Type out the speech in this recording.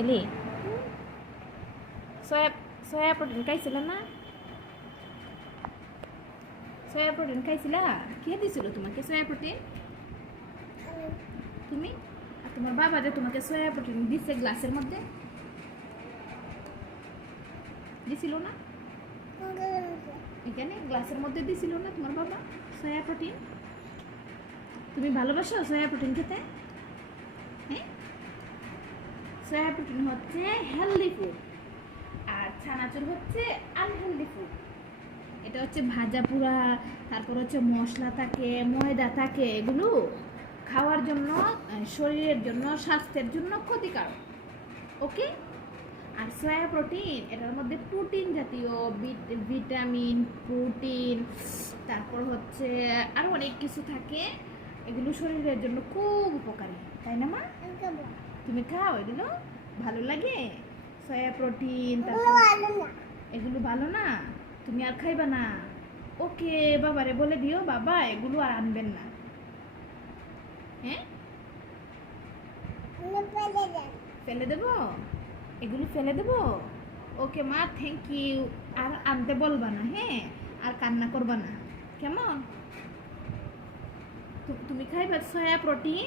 এলি soya soya protein খাইছিল না? সয়া প্রোটিন খাইছিলা? কে দিছিল তোমাকে সয়া প্রোটিন? তুমি? আর তোমার বাবা যে তোমাকে সয়া প্রোটিন দিচ্ছে গ্লাসের মধ্যে, দিছিল না? এখানে গ্লাসের মধ্যে দিছিল না তোমার বাবা সয়া প্রোটিন? তুমি ভালোবাসো সয়া প্রোটিন খেতে? হ্যাঁ, সয়া প্রোটিন হচ্ছে হেলদি ফুড আর ছানাচুর হচ্ছে আনহেলদি ফুড। এটা হচ্ছে ভাজা পোড়া, তারপর হচ্ছে মশলা থাকে, ময়দা থাকে, এগুলো খাওয়ার জন্য শরীরের জন্য স্বাস্থ্যের জন্য ক্ষতিকারক। ওকে। আর সয়া প্রোটিন এটার মধ্যে প্রোটিন জাতীয় ভিটামিন, প্রোটিন, তারপর হচ্ছে আরও অনেক কিছু থাকে, এগুলো শরীরের জন্য খুব উপকারী, তাই না মা? তুমি খাও এগুলো? ভালো লাগে সয়া প্রোটিন? এগুলো ভালো না? তুমি আর খাইবা না? ওকে, বাবারে বলে দিও বাবা এগুলো আর আনবেন না। হ্যাঁ, ফেলে দেবো? এগুলো ফেলে দেবো? ওকে মা, থ্যাংক ইউ। আর আনতে বলবা না, হ্যাঁ? আর কান্না করবা না, কেমন? তুমি খাইবা সয়া প্রোটিন?